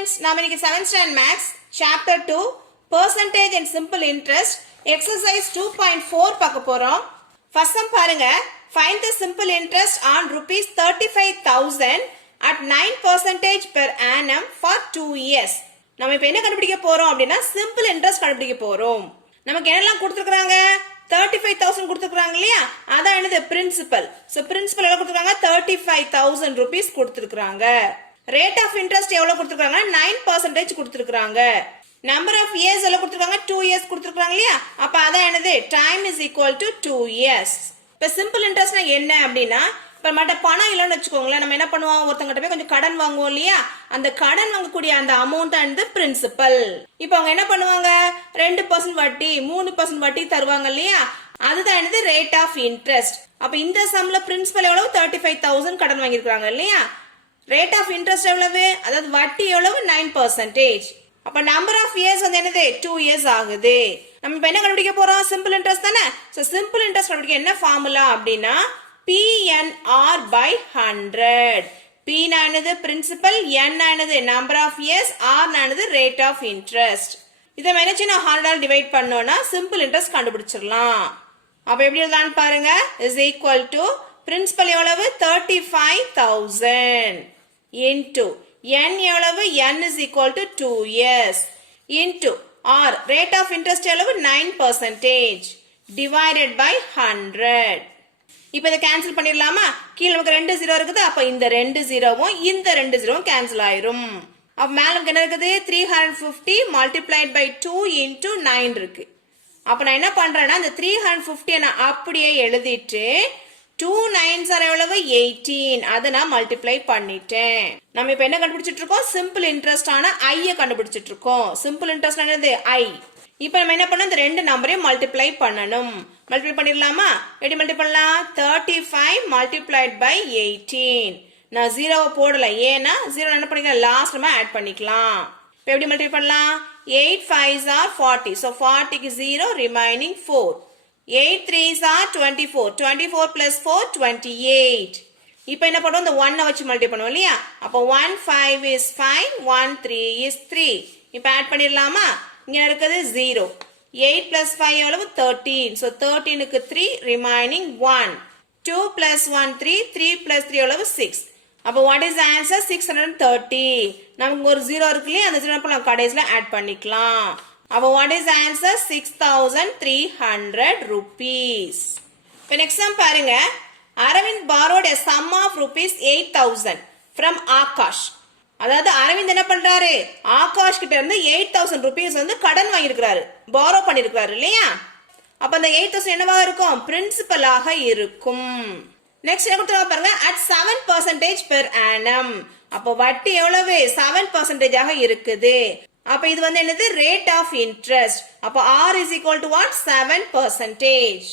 students, நாம் இன்னைக்கு 7th standard maths chapter 2 percentage and simple interest exercise 2.4 பார்க்க போறோம். first sum பாருங்க, find the simple interest on rupees 35,000 at 9% per annum for 2 years. நம்ம இப்ப என்ன கண்டுபிடிக்க போறோம் அப்படினா simple interest கண்டுபிடிக்க போறோம். நமக்கு என்னெல்லாம் கொடுத்திருக்காங்க? 35,000 கொடுத்திருக்காங்க இல்லையா? அதான் என்னது principal. So principal எவ்வளவு கொடுத்திருக்காங்க? 35,000 rupees கொடுத்திருக்காங்க. Rate of interest எவ்வளவு கொடுத்திருக்காங்க? 9% கொடுத்திருக்காங்க. Number of years எவ்வளவு கொடுத்திருக்காங்க? 2 years கொடுத்திருக்காங்க இல்லையா? அப்ப அதான் என்னது? Time is equal to 2 years. இப்ப simple interestனா என்ன அப்படினா, இப்ப மட்ட பணம் இல்லன்னு வெச்சுக்கோங்களேன், நம்ம என்ன பண்ணுவோம்? ஒருத்தங்கட்ட போய் கொஞ்சம் கடன் வாங்குவோம் இல்லையா? அந்த கடன் வாங்கக்கூடிய அந்த அமௌண்ட் and principal. இப்போ அவங்க என்ன பண்ணுவாங்க? 2% வட்டி, 3% வட்டி தருவாங்க இல்லையா? அதுதான் என்னது? Rate of interest. அப்ப இந்த சம்ல principal எவ்வளவு? 35,000 கடன் வாங்கி இருக்காங்க இல்லையா? Rate of interest எவ்வளவு? அதாவது வட்டி எவ்வளவு? 9%. அப்ப number of years வந்து என்னது? 2 years ஆகுது. நம்ம இப்ப என்ன கண்டுபிடிக்க போறோம்? simple interest தானே? So simple interest கண்டுபிடிக்க என்ன ஃபார்முலா அப்படினா PNR by 100. P னா என்னது? principal, N னா என்னது? number of years, R னா என்னது? rate of interest. இதை மேனேஜ் நான் 100 ஆல் டிவைட் பண்ணோம்னா simple interest கண்டுபிடிச்சிடலாம். அப்ப எப்படி எழுதலாம்னு பாருங்க. is equal to principal எவ்வளவு? 35,000 into N எவ்வளவு? N is equal to 2 years into R rate of interest எவ்வளவு? 9% divided by 100. இப்போ இத கேன்சல் பண்ணிரலாமா? கீழ நமக்கு 2 0 இருக்குது. அப்ப இந்த 2 0வும் இந்த 2 0வும் கேன்சல் ஆயிரும். அப்ப மேல நமக்கு என்ன இருக்குது? 350 multiplied by 2 into 9 இருக்கு. அப்ப நான் என்ன பண்றேன்னா இந்த 350 நான் அப்படியே எழுதிட்டு 2 9s are எவ்வளவு? 18. அதை நான் மல்டிப்ளை பண்ணிட்டேன். நம்ம இப்ப என்ன கண்டுபிடிச்சிட்டு இருக்கோம்? சிம்பிள் இன்ட்ரெஸ்ட் ஆன I கண்டுபிடிச்சிட்டு இருக்கோம். சிம்பிள் இன்ட்ரெஸ்ட் என்னது? I. இப்போ நம்ம என்ன பண்ணணும்? இந்த ரெண்டு நம்பரையும் மல்டிப்ளை பண்ணணும். மல்டிப்ளை பண்ணிரலாமா? எப்படி மல்டிப்ளை பண்ணலாம்? 35 multiplied by 18. நான் 0 போடல. ஏன்னா 0 என்ன பண்ணிக்கலாம்? லாஸ்ட் நம்ம ஆட் பண்ணிக்கலாம். இப்போ எப்படி மல்டிப்ளை பண்ணலாம்? 8 5s are 40. So 40 க்கு 0 remaining 4. 8 3s are 24. 24 plus 4 28. இப்போ என்ன பண்ணுவோம்? இந்த 1 வச்சு மல்டிப்ளை பண்ணுவோம் இல்லையா? அப்போ 1 5 is 5, 1 3 is 3. இப்போ ஆட் பண்ணிரலாமா? இங்க இருக்குது 0. 8 plus 5 எவ்வளவு? 13. So 13 க்கு 3 remaining 1. 2 plus 1 3, 3 plus 3 எவ்வளவு? 6. அப்ப what is the answer? 630. நமக்கு ஒரு 0 இருக்கு இல்லையா? அந்த 0 நம்ம கடைசில ஆட் பண்ணிக்கலாம். அப்ப what is the answer? 6,300 rupees. இப்போ next sum பாருங்க. Aravind borrowed a sum of rupees 8,000 from Akash. அதாவது அரவிந்த் என்ன பண்றாரு? ஆகாஷ் கிட்ட இருந்து 8,000 rupees வந்து கடன் வாங்கியிருக்காரு, borrow பண்ணிருக்காரு இல்லையா? அப்ப அந்த 8,000 என்னவா இருக்கும்? பிரின்சிபலாக இருக்கும். நெக்ஸ்ட் என்ன கொடுத்திருக்காங்க பாருங்க, at 7% per annum. அப்ப வட்டி எவ்வளவு? 7% ஆக இருக்குது. அப்ப இது வந்து என்னது? Rate of interest. அப்ப R is equal to what? 7%.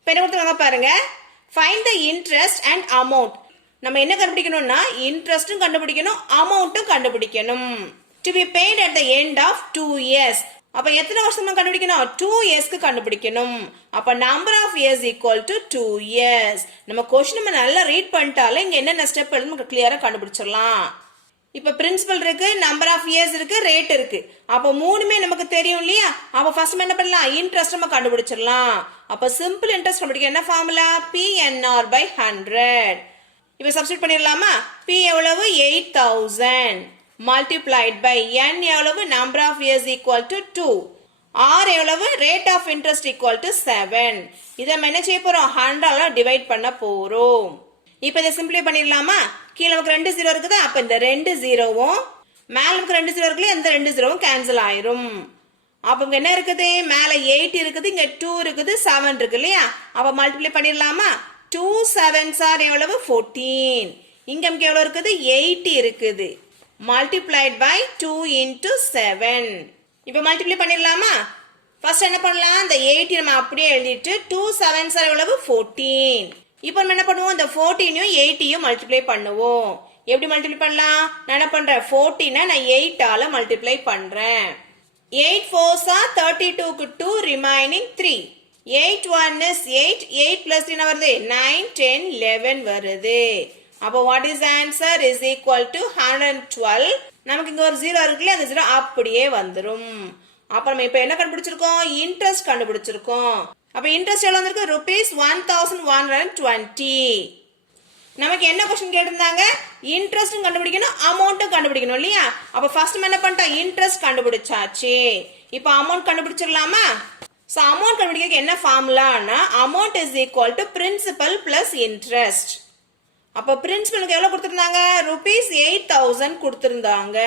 இப்ப என்ன கொடுத்திருக்காங்க பாருங்க, find the interest and amount. நம்ம என்ன கண்டுபிடிக்கணும்னா இன்ட்ரெஸ்டும் கண்டுபிடிக்கணும், அமௌண்ட்டும் கண்டுபிடிக்கணும். to be paid at the end of 2 years. அப்ப எத்தனை வருஷமா கண்டுபிடிக்கணும்? 2 yearsக்கு கண்டுபிடிக்கணும். அப்ப number of years equal to 2 years. நம்ம क्वेश्चन நம்ம நல்லா ரீட் பண்ணிட்டாலே இங்க என்னென்ன ஸ்டெப் எழுது நமக்கு கிளியரா கண்டுபிடிச்சிடலாம். இப்ப பிரின்சிபல் இருக்கு, நம்பர் ஆஃப் இயர்ஸ் இருக்கு, ரேட் இருக்கு. அப்ப மூணுமே நமக்கு தெரியும் இல்லையா? அப்ப ஃபர்ஸ்ட் என்ன பண்ணலாம்? இன்ட்ரெஸ்ட் நம்ம கண்டுபிடிச்சிடலாம். அப்ப சிம்பிள் இன்ட்ரெஸ்ட் கண்டுபிடிக்க என்ன ஃபார்முலா? PNR by 100. இப்ப சப்ஸ்டிட் பண்ணிரலாமா? P எவ்வளவு? 8,000 multiplied by N எவ்வளவு? number of years equal to 2. R எவ்வளவு? rate of interest equal to 7. இதை நம்ம என்ன செய்ய போறோம்? 100 ஆல டிவைட் பண்ண போறோம். இப்ப இதை சிம்பிளை பண்ணிரலாமா? கீழ நமக்கு 2 0 இருக்குது. அப்ப இந்த 2 0வும் மேல நமக்கு 2 0 இருக்குல்ல, இந்த 2 0வும் கேன்சல் ஆயிரும். அப்ப இங்க என்ன இருக்குது? மேல 8 இருக்குது, இங்க 2 இருக்குது, 7 இருக்கு இல்லையா? அப்ப மல்டிப்ளை பண்ணிரலாமா? 2 7s are எவ்வளவு? 14. இங்க நமக்கு எவ்வளவு இருக்குது? 80 இருக்குது. multiplied by 2 into 7. இப்ப மல்டிப்ளை பண்ணிரலாமா? ஃபர்ஸ்ட் என்ன பண்ணலாம்? இந்த 80 நம்ம அப்படியே எழுதிட்டு 2 7s are எவ்வளவு? 14. இப்போ நம்ம என்ன பண்ணுவோம்? இந்த 14யும் 80யும் மல்டிப்ளை பண்ணுவோம். எப்படி மல்டிப்ளை பண்ணலாம்? நான் என்ன பண்றேன்? 14 நான் 8 ஆல மல்டிப்ளை பண்றேன். 8 4s are 32 க்கு 2 remaining 3. 8 1 is 8. 8 plus 3 வருது 9 10 11 வருது. அப்போ what is answer is equal to 112. நமக்கு இங்க ஒரு 0 இருக்குல்ல, அந்த 0 அப்படியே வந்துரும். அப்ப நம்ம இப்ப என்ன கண்டுபிடிச்சிருக்கோம்? இன்ட்ரெஸ்ட் கண்டுபிடிச்சிருக்கோம். அப்ப இன்ட்ரெஸ்ட் எவ்வளவு வந்திருக்கு? rupees 1120. நமக்கு என்ன क्वेश्चन கேட்டிருந்தாங்க? இன்ட்ரெஸ்டும் கண்டுபிடிக்கணும், அமௌண்ட்டும் கண்டுபிடிக்கணும் இல்லையா? அப்ப ஃபர்ஸ்ட் என்ன பண்ணிட்டோம்? இன்ட்ரெஸ்ட் கண்டுபிடிச்சாச்சு. இப்போ அமௌண்ட் கண்டுபிடிச்சிடலாமா? சோ அமௌண்ட் கண்டுபிடிக்க என்ன ஃபார்முலானா amount is equal to principal plus interest. அப்ப பிரின்சிபலுக்கு எவ்வளவு கொடுத்திருந்தாங்க? rupees 8000 கொடுத்திருந்தாங்க.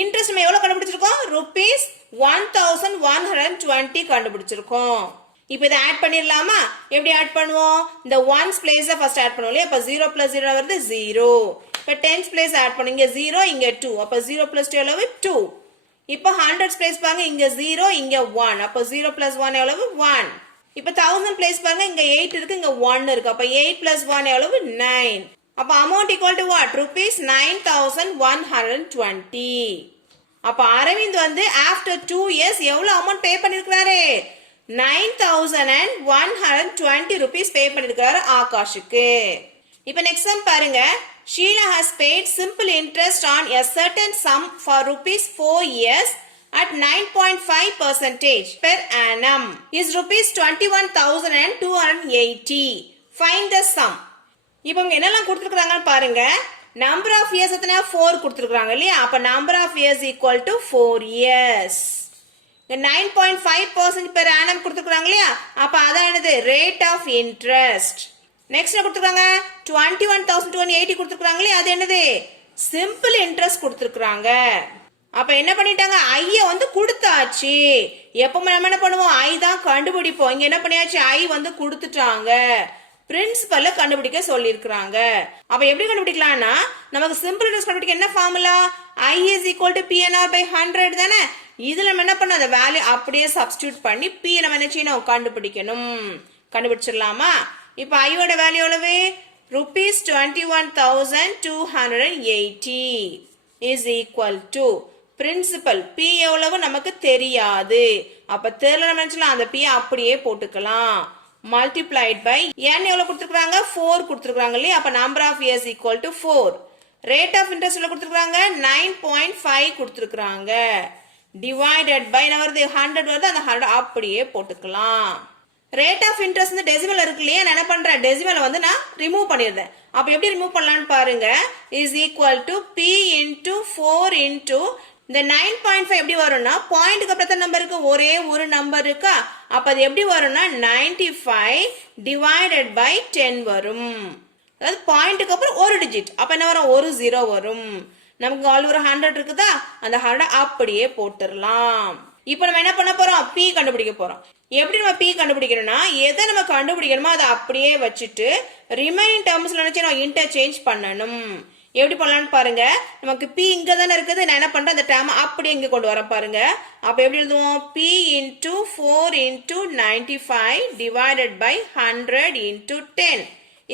இன்ட்ரெஸ்ட் நம்ம எவ்வளவு கண்டுபிடிச்சிருக்கோம்? rupees 1120 கண்டுபிடிச்சிருக்கோம். இப்போ இதை ஆட் பண்ணிடலாமா? எப்படி ஆட் பண்ணுவோம்? இந்த ஒன்ஸ் பிளேஸ் ஃபர்ஸ்ட் ஆட் பண்ணுவோம் இல்லையா? அப்ப 0 plus 0 வருது 0. இப்போ டென்ஸ் பிளேஸ் ஆட் பண்ணுங்க. இங்க 0 இங்க 2. அப்ப 0 plus 2 எவ்வளவு? 2. இப்போ ஹண்ட்ரட்ஸ் பிளேஸ் பாருங்க. இங்க 0 இங்க 1. அப்ப 0 plus 1 எவ்வளவு? 1. இப்போ 1000 பிளேஸ் பாருங்க. இங்க 8 இருக்கு, இங்க 1 இருக்கு. அப்ப 8 plus 1 எவ்வளவு? 9. அப்ப amount equal to what? rupees 9120. அப்ப அரவிந்த் வந்து ஆஃப்டர் 2 years எவ்வளவு அமௌண்ட் பே பண்ணிருக்காரு? 9120 rupees பே பண்ணிருக்காரு ஆகாஷுக்கு. இப்போ நெக்ஸ்ட் சம் பாருங்க. Sheila has paid simple interest on a certain sum for rupees 4 years at 9.5% per annum is rupees 21,280. Find the sum. இப்போ இங்க என்னெல்லாம் கொடுத்திருக்காங்கன்னு பாருங்க. number of years எத்தனை? 4 கொடுத்திருக்காங்க இல்லையா? அப்ப number of years equal to 4 years. 9.5% per annum கொடுத்திருக்காங்க இல்லையா? அப்ப அதான் என்னது? rate of interest. நெக்ஸ்ட் கொடுத்திருக்காங்க 21,280 கொடுத்திருக்காங்க இல்லையா? அது என்னது? simple interest கொடுத்திருக்காங்க. அப்ப என்ன பண்ணிட்டாங்க? ஐ வந்து கொடுத்தாச்சு. எப்பவுமே நம்ம என்ன பண்ணுவோம்? ஐ தான் கண்டுபிடிப்போம். இங்க என்ன பண்ணியாச்சு? ஐ வந்து கொடுத்துட்டாங்க. பிரின்சிபல்ல கண்டுபிடிக்க சொல்லியிருக்காங்க. அப்ப எப்படி கண்டுபிடிக்கலாம்னா நமக்கு சிம்பிள் இன்ட்ரெஸ்ட் கண்டுபிடிக்க என்ன formula? I is equal to PNR by 100 தானே? இதுல நம்ம என்ன பண்ணோம்? அந்த வேல்யூ அப்படியே சப்ஸ்டிட்யூட் பண்ணி P நம்ம என்ன செய்யணும்? கண்டுபிடிக்கணும். கண்டுபிடிச்சிடலாமா? இப்ப ஐயோட வேல்யூ எவ்வளவு? rupees 21,280 is equal to principal P எவ்வளவு நமக்கு தெரியாது. அப்ப தெரியல நம்ம நினைச்சலாம் அந்த P அப்படியே போட்டுக்கலாம். multiplied by n எவ்வளவு கொடுத்திருக்காங்க? 4 கொடுத்திருக்காங்க இல்லையா? அப்ப number of years equal to 4. rate of interest எவ்வளவு கொடுத்திருக்காங்க? 9.5 கொடுத்திருக்காங்க. divided by என்ன வருது? 100 வருது. அந்த 100 அப்படியே போட்டுக்கலாம். rate of interest வந்து டெசிமல் இருக்கு இல்லையா? நான் என்ன பண்றேன்? டெசிமலை வந்து நான் ரிமூவ் பண்ணிடுறேன். அப்ப எப்படி ரிமூவ் பண்ணலாம்னு பாருங்க. is equal to P into 4 into இந்த 9.5 எப்படி வரும்னா பாயிண்ட்க்கு அப்புறம் நம்பருக்கு ஒரே ஒரு நம்பர் இருக்கா? அப்ப அது எப்படி வரும்னா 95 divided by 10 வரும். அதாவது பாயிண்ட்க்கு அப்புறம் ஒரு டிஜிட். அப்ப என்ன வரும்? ஒரு 0 வரும். நமக்கு ஆல் ஒரு 100 இருக்குதா? அந்த 100 அப்படியே போட்டுடலாம். இப்போ நம்ம என்ன பண்ண போறோம்? P கண்டுபிடிக்க போறோம். எப்படி நம்ம P கண்டுபிடிக்கணும்னா எதை நம்ம கண்டுபிடிக்கணுமோ அதை அப்படியே வச்சுட்டு ரிமைனிங் டேர்ம்ஸ்ல நினைச்சு இன்டர்சேஞ்ச் பண்ணணும். எப்படி பண்ணலாம்னு பாருங்க. நமக்கு P இங்க தானே இருக்குது. நான் என்ன பண்றேன்? அந்த டேர்ம் அப்படியே இங்க கொண்டு வர பாருங்க. அப்ப எப்படி எழுதுவோம்? P into 4 into 95 divided by 100 into 10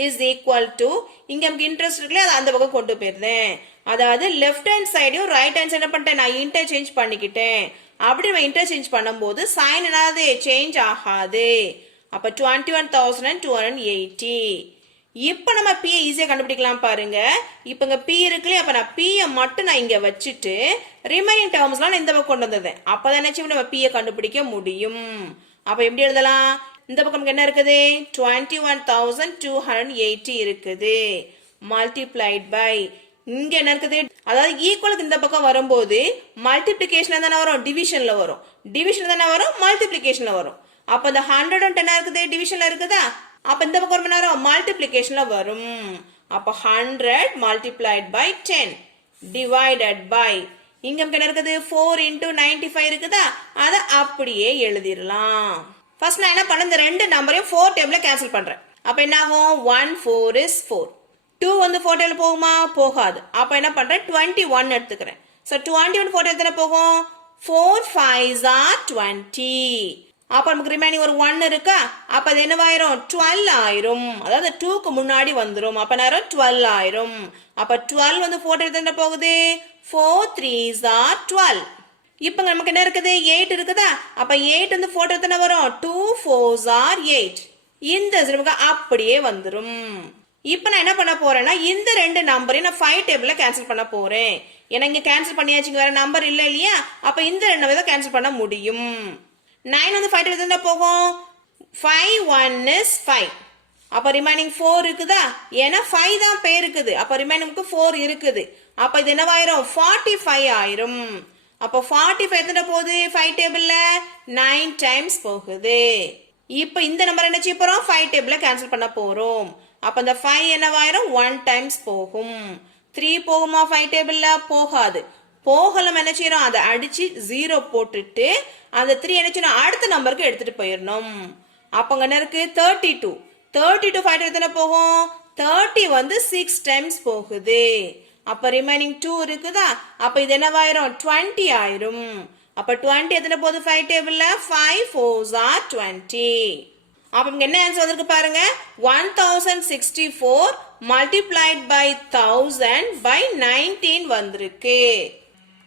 is equal to இங்க நமக்கு இன்ட்ரெஸ்ட் இருக்குல்ல, அது அந்த பக்கம் கொண்டு போயிருந்தேன். அதாவது லெஃப்ட் ஹேண்ட் சைடையும் ரைட் ஹேண்ட் சைடு என்ன பண்ணிட்டேன்? நான் இன்டர்சேஞ்ச் பண்ணிக்கிட்டேன். அப்படி நம்ம இன்டர்சேஞ்ச் பண்ணும்போது சைன் என்னது? சேஞ்ச் ஆகாது. அப்ப 21,280. இப்ப நம்ம P ஈஸியா கண்டுபிடிக்கலாம் பாருங்க. இப்ப இங்க P இருக்குல்ல, அப்ப நான் P மட்டும் நான் இங்க வச்சுட்டு ரிமைனிங் டேர்ம்ஸ்லாம் இந்த பக்கம் கொண்டு வந்தேன். அப்பதான் என்ன நம்ம P கண்டுபிடிக்க முடியும். அப்ப எப்படி எழுதலாம்? இந்த பக்கம் என்ன இருக்குது? 21,280 இருக்குது. மல்டிப்ளைட் பை இங்க என்ன இருக்குது? அதாவது ஈக்குவலுக்கு இந்த பக்கம் வரும்போது மல்டிப்ளிகேஷன்ல தானே வரும், டிவிஷன்ல வரும். டிவிஷன் தானே வரும், மல்டிப்ளிகேஷன்ல வரும். அப்ப இந்த 110 இருக்குது, டிவிஷன்ல இருக்குதா? அப்ப இந்த பக்கம் என்ன வரும்? மல்டிப்ளிகேஷன்ல வரும். அப்ப 100 multiplied by 10 divided by இங்க என்ன இருக்குது? 4 into 95 இருக்குதா? அத அப்படியே எழுதிரலாம். ஃபர்ஸ்ட் நான் என்ன பண்ணேன்? இந்த ரெண்டு நம்பரையும் 4 டேபிள்ல கேன்சல் பண்றேன். அப்ப என்ன ஆகும்? 1 4 is 4. 2 வந்து 4 டேபிள் போகுமா? போகாது. அப்ப என்ன பண்றேன்? 21 எடுத்துக்கிறேன். சோ 21 4 டேபிள் எத்தனை போகும்? 4 5s are 20. அப்ப நமக்கு ரிமைனிங் ஒரு 1 இருக்கா? அப்ப அது என்னவாயிரும்? 12 ஆயிரும். அதாவது 2க்கு முன்னாடி வந்துரும். அப்ப நேரம் 12 ஆயிரும். அப்ப 12 வந்து 4 டேபிள் என்ன போகுது? 4 3s are 12. இப்ப நமக்கு என்ன இருக்குது? 8 இருக்குதா? அப்ப 8 வந்து 4 டேபிள் என்ன வரும்? 2 4s are 8. இந்த நமக்கு அப்படியே வந்துரும். இப்போ நான் என்ன பண்ண போறேன்னா இந்த ரெண்டு நம்பரையும் நான் 5 டேபிள்ல கேன்சல் பண்ண போறேன். ஏன்னா இங்க கேன்சல் பண்ணியாச்சு, வேற நம்பர் இல்ல இல்லையா? அப்ப இந்த ரெண்டு தான் கேன்சல் பண்ண முடியும். 9 வந்து 5 டேபிள் தான் போகும். 5 1 is 5. அப்ப ரிமைனிங் 4 இருக்குதா? ஏன்னா 5 தான் பேர் இருக்குது. அப்ப ரிமைனிங்க்கு 4 இருக்குது. அப்ப இது என்னவாயிரும்? 45 ஆயிரும். அப்ப 45 எத்தனை போகுது 5 டேபிள்ல? 9 டைம்ஸ் போகுது. இப்ப இந்த நம்பர் என்ன செய்ய போறோம்? 5 டேபிள்ல கேன்சல் பண்ண போறோம். அப்ப இந்த 5 என்னவாயிரும்? 1 டைம்ஸ் போகும். 3 போகுமா 5 டேபிள்ல? போகாது. போகலாம் என்ன செய்யறோம்? அதை அடிச்சு 0 போட்டுட்டு அந்த 3 என்ன செய்யணும்? அடுத்த நம்பருக்கு எடுத்துட்டு போயிடணும். அப்ப என்ன இருக்கு? 32. 32 5 எத்தனை போகும்? 30 வந்து 6 டைம்ஸ் போகுது. அப்ப ரிமைனிங் 2 இருக்குதா? அப்ப இது என்னவாயிரும்? 20 ஆயிரும். அப்ப 20 எத்தனை போகுது 5 டேபிள்ல? 5 4s are 20. அப்ப இங்க என்ன ஆன்சர் வந்திருக்கு பாருங்க. 1064 multiplied by 1000 by 19 வந்திருக்கு.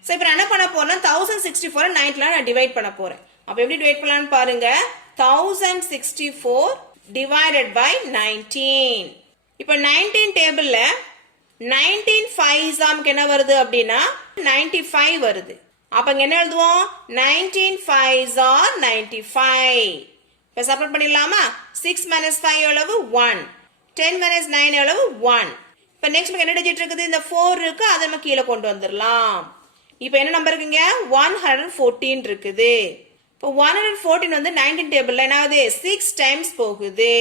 சோ இப்போ என்ன பண்ண போறேன்னா 1064 19ல நான் டிவைட் பண்ண போறேன். அப்ப எப்படி டிவைட் பண்ணலாம்னு பாருங்க. 1064 divided by 19. இப்போ 19 டேபிள்ல 19 5s ஆம்க்கு என்ன வருது அப்படின்னா 95 வருது. அப்ப இங்க என்ன எழுதுவோம்? 19 5s are 95. இப்ப சப்ஸ்டிட்யூட் பண்ணிடலாமா? 6 minus 5 எவ்வளவு? 1. 10 minus 9 எவ்வளவு? 1. இப்ப நெக்ஸ்ட் நமக்கு என்ன டிஜிட் இருக்குது? இந்த 4 இருக்கு, அதை நம்ம கீழே கொண்டு வந்துடலாம். இப்ப என்ன நம்பர் இருக்குங்க? 114 இருக்குது. இப்போ 114 வந்து 19 டேபிள்ல என்னாவது 6 டைம்ஸ் போகுது.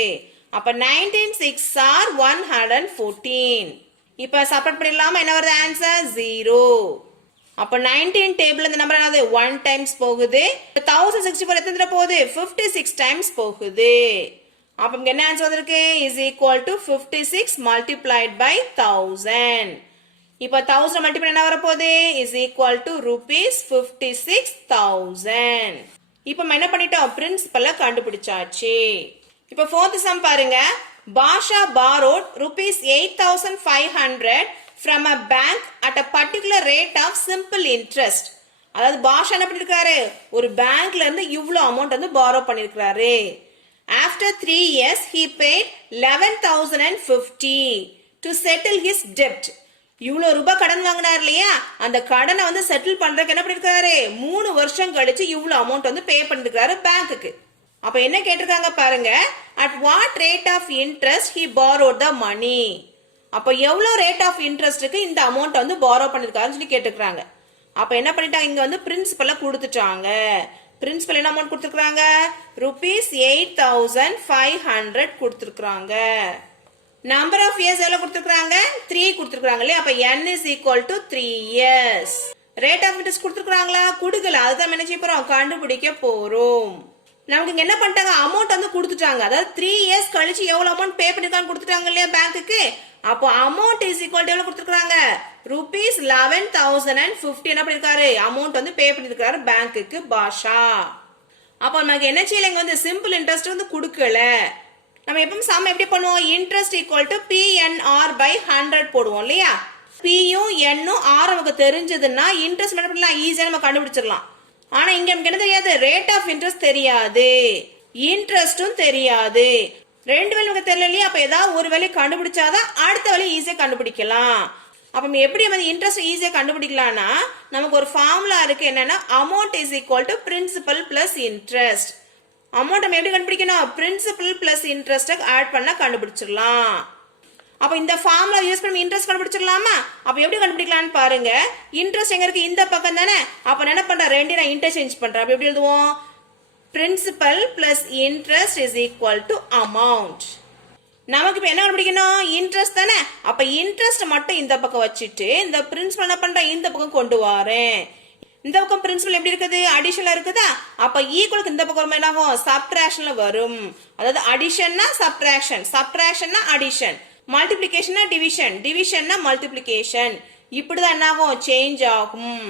அப்ப 19 6 are 114. இப்ப சப்ஸ்டிட்யூட் பண்ணிடலாமா? என்ன வருது ஆன்சர்? 0. அப்ப 19 டேபிள்ல இந்த நம்பர் என்னது? 1 டைம்ஸ் போகுது. 1064 எத்தனை போகுது? 56 டைம்ஸ் போகுது. அப்ப இங்க என்ன ஆன்சர் வந்திருக்கு? is equal to 56 multiplied by 1000. இப்ப 1000 மல்டிப்ளை என்ன வர போகுது? is equal to rupees 56,000. இப்ப நம்ம என்ன பண்ணிட்டோம்? பிரின்சிபலை கண்டுபிடிச்சாச்சு. இப்ப fourth sum பாருங்க. Basha borrowed rupees 8,500 from a bank at a particular rate of simple interest. அதாவது பாஷா என்ன பண்ணிருக்காரு? ஒரு பேங்க்ல இருந்து இவ்ளோ அமௌண்ட் வந்து borrow பண்ணிருக்காரு. After 3 years he paid 11,050 to settle his debt. இவ்ளோ ரூபாய் கடன் வாங்கினார் இல்லையா? அந்த கடனை வந்து செட்டில் பண்றதுக்கு என்ன பண்ணிருக்காரு? 3 வருஷம் கழிச்சு இவ்ளோ அமௌண்ட் வந்து பே பண்ணிருக்காரு பேங்க்குக்கு. அப்ப என்ன கேட்டிருக்காங்க பாருங்க. At what rate of interest he borrowed the money? அப்ப எவ்வளவு ரேட் ஆஃப் இன்ட்ரெஸ்ட்க்கு இந்த அமௌண்ட் வந்து borrow பண்ணிருக்காருன்னு சொல்லி கேட்டுக்கிறாங்க. அப்ப என்ன பண்ணிட்டாங்க? இங்க வந்து பிரின்சிபலை கொடுத்துட்டாங்க. பிரின்சிபல் என்ன அமௌண்ட் கொடுத்துருக்காங்க? rupees 8,500 கொடுத்துருக்காங்க. நம்பர் ஆஃப் இயர்ஸ் எவ்வளவு கொடுத்துருக்காங்க? 3 கொடுத்துருக்காங்க இல்லையா? அப்ப n is equal to 3 years. Rate of interest கொடுத்துருக்காங்களா? கொடுக்கல. அதுதான் என்ன செய்ய போறோம்? கண்டுபிடிக்க போறோம். நமக்கு இங்க என்ன பண்ணிட்டாங்க? அமௌண்ட் வந்து கொடுத்துட்டாங்க. அதாவது 3 இயர்ஸ் கழிச்சு எவ்வளவு அமௌண்ட் பே பண்ணிருக்காங்க கொடுத்துட்டாங்க இல்லையா பேங்க்குக்கு? அப்போ அமௌண்ட் இஸ் ஈக்குவல் டு எவ்வளவு கொடுத்துருக்காங்க? rupees 11,050 என்ன பண்ணிருக்காரு? அமௌண்ட் வந்து பே பண்ணிருக்காரு பேங்க்குக்கு பாஷா. அப்போ நமக்கு என்ன செய்யல? இங்க வந்து சிம்பிள் இன்ட்ரெஸ்ட் வந்து கொடுக்கல. நம்ம எப்பவும் சம் எப்படி பண்ணுவோம்? Interest equal to PNR by 100 போடுவோம் இல்லையா? Pயும் Nயும் R நமக்கு தெரிஞ்சதுன்னா இன்ட்ரெஸ்ட் என்ன பண்ணலாம்? ஈஸியா நம்ம கண்டுபிடிச்சிடலாம். ஆனா இங்க நமக்கு என்ன தெரியாது? ரேட் ஆஃப் இன்ட்ரெஸ்ட் தெரியாது, இன்ட்ரெஸ்டும் தெரியாது. ரெண்டு வேலை நமக்கு தெரியல இல்லையா? அப்ப ஏதாவது ஒரு வேலையை கண்டுபிடிச்சாதான் அடுத்த வேலையை ஈஸியா கண்டுபிடிக்கலாம். அப்ப எப்படி நம்ம இன்ட்ரெஸ்ட் ஈஸியா கண்டுபிடிக்கலாம்னா நமக்கு ஒரு ஃபார்முலா இருக்கு. என்னன்னா amount is equal to principal plus interest. Amount நம்ம எப்படி கண்டுபிடிக்கணும்? பிரின்சிபல் பிளஸ் இன்ட்ரெஸ்ட் ஆட் பண்ணா கண்டுபிடிச்சிடலாம். அப்ப இந்த ஃபார்முலா யூஸ் பண்ணி இன்ட்ரெஸ்ட் கண்டுபிடிச்சிடலாமா? அப்ப எப்படி கண்டுபிடிக்கலாம்னு பாருங்க. இன்ட்ரெஸ்ட் எங்க இருக்கு? இந்த பக்கம் தானே. அப்ப என்ன பண்றேன்? ரெண்டையும் நான் இன்டர்சேஞ்ச் பண்றேன். அப்ப எப்படி எழுதுவோம்? Principal plus interest is equal to amount. நமக்கு இப்ப என்ன கண்டுபிடிக்கணும்? இன்ட்ரெஸ்ட் தானே. அப்ப இன்ட்ரெஸ்ட் மட்டும் இந்த பக்கம் வச்சுட்டு இந்த பிரின்சிபல் என்ன பண்றேன்? இந்த பக்கம் கொண்டு வரேன். இந்த பக்கம் பிரின்சிபல் எப்படி இருக்குது? அடிஷன்ல இருக்குதா? அப்ப ஈக்குவலுக்கு இந்த பக்கம் என்ன ஆகும்? சப்ட்ராக்ஷன்ல வரும். அதாவது அடிஷன்னா சப்ட்ராக்ஷன், சப்ட்ராக்ஷன்னா அடிஷன், மல்டிப்ளிகேஷன்னா டிவிஷன், டிவிஷன்னா மல்டிப்ளிகேஷன். இப்படிதான் என்ன ஆகும்? சேஞ்ச் ஆகும்.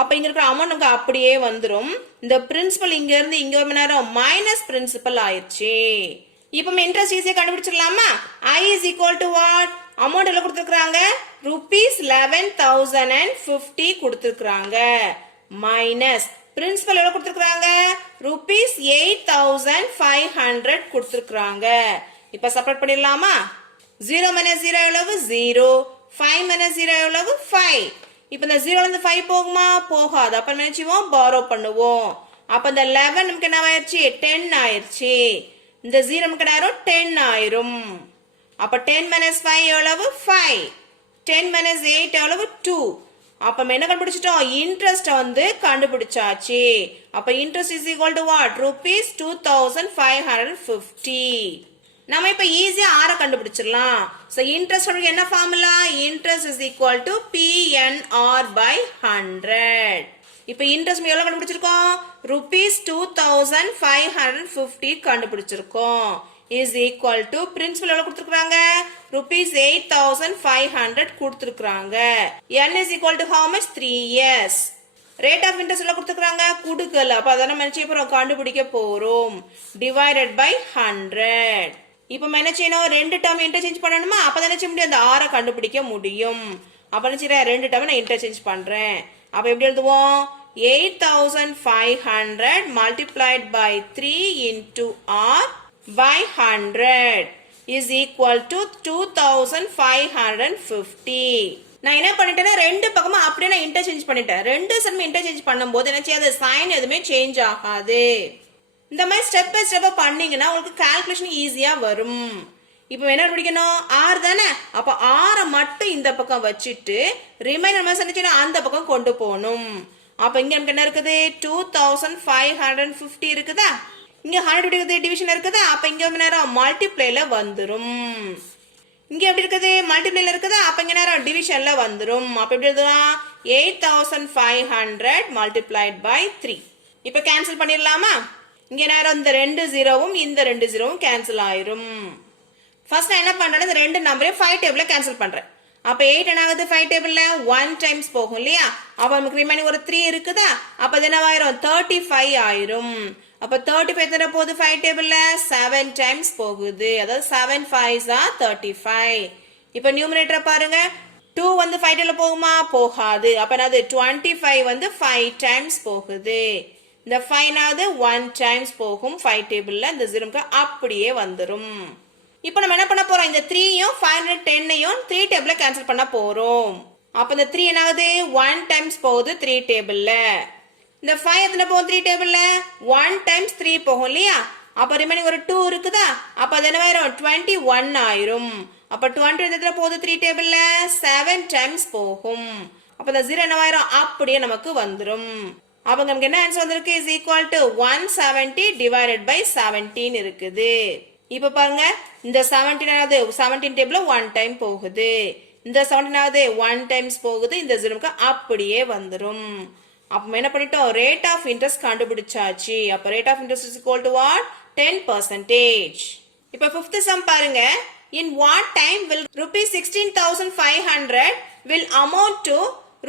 அப்ப இங்க இருக்கிற அமௌண்ட் நமக்கு அப்படியே வந்துரும். இந்த பிரின்சிபல் இங்க இருந்து இங்க ஒரு நேரம் மைனஸ் பிரின்சிபல் ஆயிடுச்சு. இப்ப இன்ட்ரெஸ்ட் ஈஸியா கண்டுபிடிச்சிடலாமா? I is equal to what? Amount எவ்வளவு கொடுத்திருக்காங்க? rupees 11,050 கொடுத்திருக்காங்க. மைனஸ் பிரின்சிபல் எவ்வளவு கொடுத்திருக்காங்க? rupees 8,500 கொடுத்திருக்காங்க. இப்ப செப்பரேட் பண்ணிடலாமா? 0 minus 0 எவ்வளவு 0. 5 minus 0 எவ்வளவு 5. இப்போ இந்த 0 இருந்து 5 போகுமா போகாது. அப்ப என்ன செய்வோம் borrow பண்ணுவோம். அப்ப இந்த 11 நமக்கு என்ன ஆயிருச்சு 10 ஆயிருச்சு. இந்த 0 நமக்கு என்ன ஆயிரும் 10 ஆயிரும். அப்ப 10 minus 5 எவ்வளவு 5. 10 minus 8 எவ்வளவு 2. அப்ப என்ன கண்டுபிடிச்சிட்டோம் இன்ட்ரெஸ்ட் வந்து கண்டுபிடிச்சாச்சு. அப்ப interest is equal to what rupees 2550. நம்ம இப்ப ஈஸியா ஆர கண்டுபிடிச்சிடலாம். சோ இன்ட்ரெஸ்ட் என்ன formula interest is equal to PNR by 100. இப்ப இன்ட்ரெஸ்ட் எவ்வளவு கண்டுபிடிச்சிருக்கோம் rupees 2550 கண்டுபிடிச்சிருக்கோம் is equal to principal எவ்வளவு கொடுத்திருக்காங்க rupees 8500 கொடுத்திருக்காங்க. n is equal to how much 3 years. rate of interest எவ்வளவு கொடுத்திருக்காங்க குடுக்கல. அப்ப அத நம்ம என்ன செய்ய போறோம் கண்டுபிடிக்க போறோம் divided by 100. இப்போ என்ன செய்யணும் ரெண்டு டேர்ம் இன்டர்சேஞ்ச் பண்ணணுமா அப்பதான் என்ன செய்ய முடியும் அந்த r கண்டுபிடிக்க முடியும். அப்ப என்ன செய்றேன் ரெண்டு டேர்ம் நான் இன்டர்சேஞ்ச் பண்றேன். அப்ப எப்படி எழுதுவோம் 8500 multiplied by 3 into r by 100 is equal to 2550. நான் என்ன பண்ணிட்டேன்னா ரெண்டு பக்கமா அப்படியே நான் இன்டர்சேஞ்ச் பண்ணிட்டேன். ரெண்டு சைடுமே இன்டர்சேஞ்ச் பண்ணும்போது என்ன செய்யாது சைன் எதுவுமே சேஞ்ச் ஆகாது. இந்த மாதிரி ஸ்டெப் பை ஸ்டெப்பா பண்ணீங்கன்னா உங்களுக்கு கால்குலேஷன் ஈஸியா வரும். இப்போ என்ன பிடிக்கணும் r தானே அப்ப r மட்டும் இந்த பக்கம் வச்சிட்டு ரிமைண்டர் மாதிரி என்ன செய்யணும் அந்த பக்கம் கொண்டு போகணும். அப்ப இங்க நமக்கு என்ன இருக்குது 2550 இருக்குதா இங்க 100 இருக்குது டிவிஷன் இருக்குதா அப்ப இங்க நேரம் மல்டிப்ளைல வந்துரும். இங்க எப்படி இருக்குது மல்டிப்ளைல இருக்குதா அப்ப இங்க நேரம் டிவிஷன்ல வந்துரும். அப்ப எப்படி எழுதலாம் 8500 multiplied by 3. இப்ப கேன்சல் பண்ணிரலாமா இங்க நேரம் இந்த ரெண்டு ஜீரோவும் இந்த ரெண்டு ஜீரோவும் கேன்சல் ஆயிரும். ஃபர்ஸ்ட் நான் என்ன பண்றேன் இந்த ரெண்டு நம்பரையும் 5 டேபிள்ல கேன்சல் பண்றேன். அப்ப 8 என்ன ஆகுது 5 டேபிள்ல 1 டைம்ஸ் போகும் இல்லையா அப்ப நமக்கு ரிமைனிங் ஒரு 3 இருக்குதா அப்ப அது என்ன ஆயிரும் 35 ஆயிரும். அப்ப 35 எத்தனை போகுது 5 டேபிள்ல 7 டைம்ஸ் போகுது. அதாவது 7 5s are 35. இப்போ நியூமரேட்டர் பாருங்க 2 வந்து 5 டேபிள்ல போகுமா போகாது. அப்ப என்னது 25 வந்து 5 டைம்ஸ் போகுது. இந்த 5 நாவது 1 டைம்ஸ் போகும் 5 டேபிள்ல இந்த 0க்கு அப்படியே வந்துரும். இப்போ நம்ம என்ன பண்ண போறோம் இந்த 3யும் 510யும் 3 டேபிள்ல கேன்சல் பண்ண போறோம். அப்ப இந்த 3 என்னாகுது 1 டைம்ஸ் போகுது 3 டேபிள்ல. இந்த 5 எத்தனை போகும் 3 டேபிள்ல 1 டைம்ஸ் 3 போகும் இல்லையா அப்ப ரிமைனிங் ஒரு 2 இருக்குதா அப்ப அது என்ன ஆயிரும் 21 ஆயிரும். அப்ப 20 எத்தனை போகுது 3 டேபிள்ல 7 டைம்ஸ் போகும். அப்ப இந்த 0 என்ன ஆயிரும் அப்படியே நமக்கு வந்துரும். அப்ப நமக்கு என்ன ஆன்சர் வந்திருக்கு is equal to 170 divided by 17 இருக்குது. இப்ப பாருங்க இந்த 17 17 டேபிள்ல 1 டைம் போகுது. இந்த 17 1 டைம்ஸ் போகுது. இந்த 0க்கு அப்படியே வந்துரும். அப்ப என்ன பண்ணிட்டோம் ரேட் ஆஃப் இன்ட்ரெஸ்ட் கண்டுபிடிச்சாச்சு. அப்ப rate of interest is equal to what 10%. இப்ப 5th sum பாருங்க in what time will rupees 16500 will amount to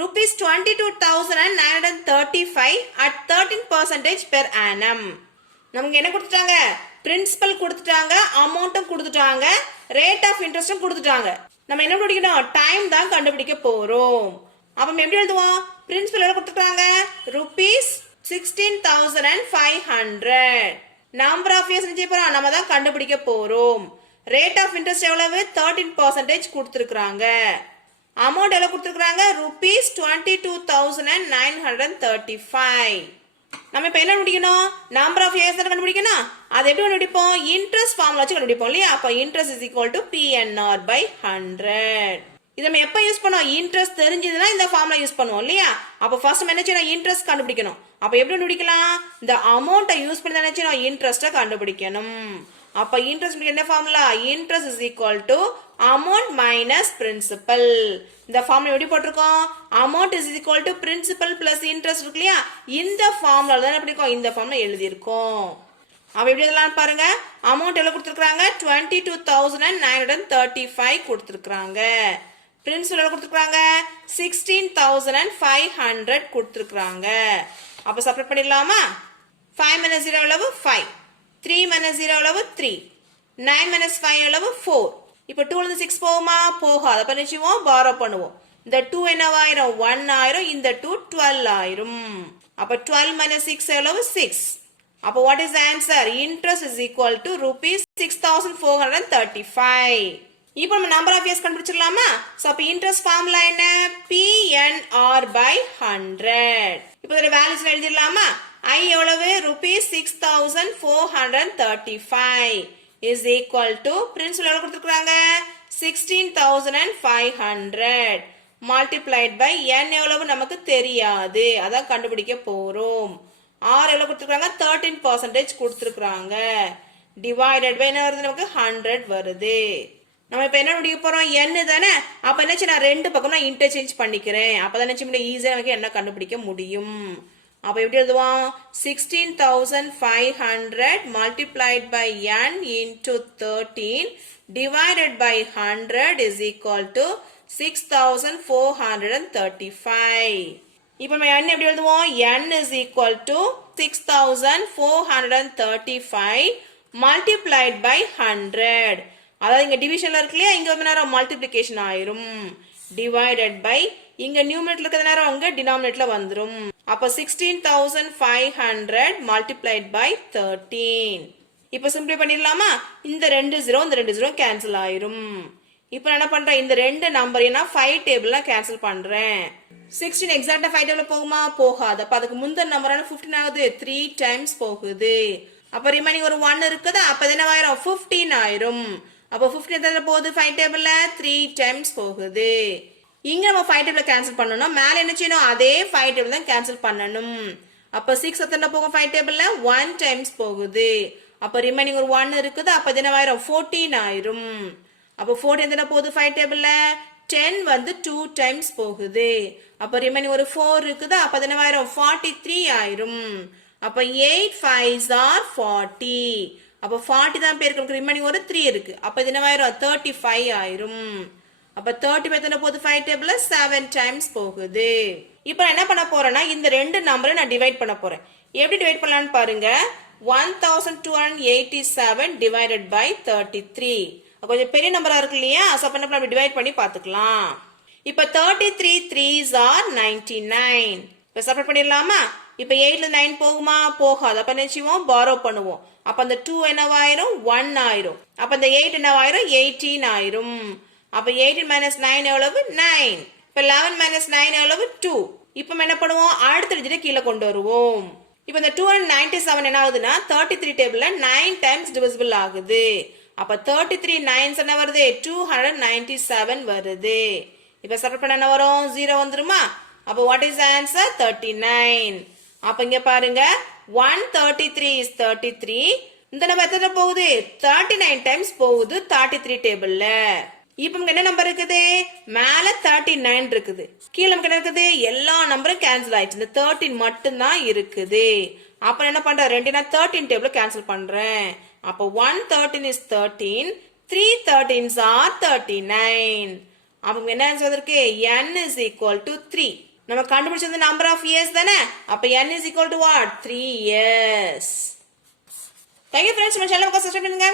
rupees 22,935 at 13% per annum. நமக்கு என்ன கொடுத்துட்டாங்க பிரின்சிபல் கொடுத்துட்டாங்க அமௌண்ட்டும் கொடுத்துட்டாங்க ரேட் ஆஃப் இன்ட்ரெஸ்டும் கொடுத்துட்டாங்க. நம்ம என்ன கண்டுபிடிக்கணும் டைம் தான் கண்டுபிடிக்க போறோம். அப்ப எப்படி எழுதுவோம் பிரின்சிபல் எவ்வளவு கொடுத்துட்டாங்க rupees 16,500. நம்பர் ஆஃப் இயர்ஸ் என்ன செய்ய போறோம் நம்ம தான் கண்டுபிடிக்க போறோம். ரேட் ஆஃப் இன்ட்ரெஸ்ட் எவ்வளவு 13% கொடுத்திருக்காங்க. அமௌண்ட் எவ்வளவு கொடுத்திருக்காங்க rupees 22,935. நம்ம இப்ப என்ன கண்டுபிடிக்கணும் நம்பர் ஆஃப் இயர்ஸ் தான் கண்டுபிடிக்கணும். அது எப்படி கண்டுபிடிப்போம் இன்ட்ரெஸ்ட் ஃபார்முலா வச்சு கண்டுபிடிப்போம் இல்லையா அப்ப interest is equal to PNR by 100. இத நம்ம எப்ப யூஸ் பண்ணுவோம் இன்ட்ரெஸ்ட் தெரிஞ்சதுன்னா இந்த ஃபார்முலா யூஸ் பண்ணுவோம் இல்லையா அப்ப ஃபர்ஸ்ட் நம்ம என்ன செய்யணும் இன்ட்ரெஸ்ட் கண்டுபிடிக்கணும். அப்ப எப்படி கண்டுபிடிக்கலாம் இந்த அமௌண்ட்டை யூஸ் பண்ணி தான் என்ன செய்யணும் இன்ட்ரெஸ்ட்டை கண்டுபிடிக்கணும். அப்ப இன்ட்ரெஸ்ட் என்ன formula interest is equal to amount minus principal. இந்த ஃபார்முலா எப்படி போட்டிருக்கோம் amount is equal to principal plus interest இருக்கு இல்லையா இந்த ஃபார்முலா தான் எப்படி இருக்கும் இந்த ஃபார்முலா எழுதியிருக்கோம். அப்ப எப்படி எழுதலாம் பாருங்க அமௌண்ட் எவ்வளவு கொடுத்திருக்காங்க 22,935 கொடுத்திருக்காங்க. பிரின்சிபல் எவ்வளவு கொடுத்திருக்காங்க 16,500 கொடுத்திருக்காங்க. அப்ப செப்பரேட் பண்ணிடலாமா 5 minus 0 எவ்வளவு 5 3 minus 0 எவ்வளவு 3 9 minus 5 எவ்வளவு 4. இப்ப 2 ல 6 போகுமா போகாது. அப்ப நிச்சயமா borrow பண்ணுவோம். இந்த 2 என்னவாயிரும் 1 ஆயிரும் இந்த 2 12 ஆயிரும். அப்ப 12 minus 6 எவ்வளவு 6. அப்ப what is the answer interest is equal to rupees 6,435. இப்போ நம்ம நம்பர் ஆஃப் இயர்ஸ் கண்டுபிடிச்சிடலாமா? சோ அப்ப இன்ட்ரெஸ்ட் ஃபார்முலா என்ன? PNR by 100. இப்போ இதோட வேல்யூஸ் எழுதிடலாமா? I எவ்வளவு? rupees 6435 is equal to principal எவ்வளவு கொடுத்திருக்காங்க? 16500 multiplied by n எவ்வளவு நமக்கு தெரியாது. அதான் கண்டுபிடிக்க போறோம். R எவ்வளவு கொடுத்திருக்காங்க? 13% கொடுத்திருக்காங்க. divided by என்ன வருது நமக்கு? 100 வருது. நம்ம இப்ப என்ன முடிக்க போறோம்? n தானே. அப்ப என்னச்சு நான் ரெண்டு பக்கம் நான் இன்டர்சேஞ்ச் பண்ணிக்கிறேன். அப்பதான் என்ன ஈஸியா நமக்கு என்ன கண்டுபிடிக்க முடியும். அப்ப எப்படி எழுதுவோம்? 16500 multiplied by n into 13 divided by 100 is equal to 6435. இப்ப நம்ம n எப்படி எழுதுவோம்? n is equal to 6435 multiplied by 100. அதாவது இங்க டிவிஷன்ல இருக்கு இல்லையா, இங்க வந்து நேரம் மல்டிப்ளிகேஷன் ஆயிரும். டிவைடட் பை இங்க நியூமரேட்டர்ல இருக்கிற நேரம் அங்க டினாமினேட்டர்ல வந்துரும். அப்ப 16500 multiplied by 13. இப்ப சிம்பிளை பண்ணிடலாமா? இந்த 2 0 கேன்சல் ஆயிரும். இப்ப என்ன பண்றேன்? இந்த ரெண்டு நம்பரையும் நான் 5 டேபிள்ல கேன்சல் பண்றேன். 16 எக்ஸாக்ட்டா 5 டேபிள்ல போகுமா? போகாது. அப்ப அதுக்கு முந்தின நம்பரான 15 ஆகுது, 3 டைம்ஸ் போகுது. அப்ப ரிமைனிங் ஒரு 1 இருக்குதா? அப்ப என்ன ஆயிரும்? 15 ஆயிரும். அப்ப 15 எத்தனை போகுது? 5 டேபிள்ல 3 டைம்ஸ் போகுது. இங்க நம்ம 5 டேபிள்ல கேன்சல் பண்ணனும். மேல என்ன செய்யணும்? அதே 5 டேபிள் தான் கேன்சல் பண்ணனும். அப்ப 6 எத்தனை போகும்? 5 டேபிள்ல 1 டைம்ஸ் போகுது. அப்ப ரிமைனிங் ஒரு 1 இருக்குது. அப்ப என்ன ஆயிரும்? 14 ஆயிரும். அப்ப 14 எத்தனை போகுது? 5 டேபிள்ல 10 வந்து 2 டைம்ஸ் போகுது. அப்ப ரிமைனிங் ஒரு 4 இருக்குது. அப்ப என்ன ஆயிரும்? 43 ஆயிரும். அப்ப 8 5s are 40. அப்ப 40 தான் பேருக்கு ரிமைனிங் ஒரு 3 இருக்கு. அப்ப இது என்ன ஆயிரும்? 35 ஆயிரும். அப்ப 35 எத்தனை போகுது? 5 டேபிள்ல 7 டைம்ஸ் போகுது. இப்போ என்ன பண்ண போறேன்னா இந்த ரெண்டு நம்பரை நான் டிவைட் பண்ண போறேன். எப்படி டிவைட் பண்ணலாம்னு பாருங்க. 1287 divided by 33. கொஞ்சம் பெரிய நம்பரா இருக்கு இல்லையா? சோ அப்ப நம்ம டிவைட் பண்ணி பார்த்துக்கலாம். இப்போ 33 3s are 99. இப்ப சப்ட்ராக்ட் பண்ணிடலாமா? இப்ப 8ல 9 போகுமா? போகாது. அப்ப என்ன செய்வோம்? borrow பண்ணுவோம். அப்ப அந்த 2 என்னவாயிரும்? 1 ஆயிரும். அப்ப அந்த 8 என்னவாயிரும்? 18 ஆயிரும். அப்ப 18 minus 9 எவ்வளவு? 9. இப்ப 11 minus 9 எவ்வளவு? 2. இப்ப என்ன பண்ணுவோம்? அடுத்த டிஜிட்டை கீழே கொண்டு வருவோம். இப்ப இந்த 297 என்ன ஆகுதுன்னா 33 டேபிள்ல 9 டைம்ஸ் டிவிசிபிள் ஆகுது. அப்ப 33 9s என்ன வருது? 297 வருது. இப்ப சப்ட்ராக்ட் பண்ண என்ன வரும்? 0 வந்துருமா? அப்ப what is the answer? 39. அப்ப இங்க பாருங்க 133 is 33. இந்த நம்பர் எத்தனை போகுது? 39 டைம்ஸ் போகுது 33 டேபிள்ல. இப்போ நமக்கு என்ன நம்பர் இருக்குது? மேல 39 இருக்குது, கீழே நமக்கு என்ன இருக்குது? எல்லா நம்பரும் கேன்சல் ஆயிடுச்சு, இந்த 13 மட்டும் தான் இருக்குது. அப்ப என்ன பண்றேன்? ரெண்டு நான் 13 டேபிள் கேன்சல் பண்றேன். அப்ப 113 is 13, 3 13s are 39. அப்ப என்ன ஆன்சர் வந்திருக்கு? n is equal to 3. நம்ம கண்டுபிடிச்சது நம்பர் ஆஃப் இயர்ஸ் தானே. அப்ப n is equal to what? 3 years. Thank you friends. நம்ம சேனலுக்கு சப்ஸ்கிரைப் பண்ணுங்க.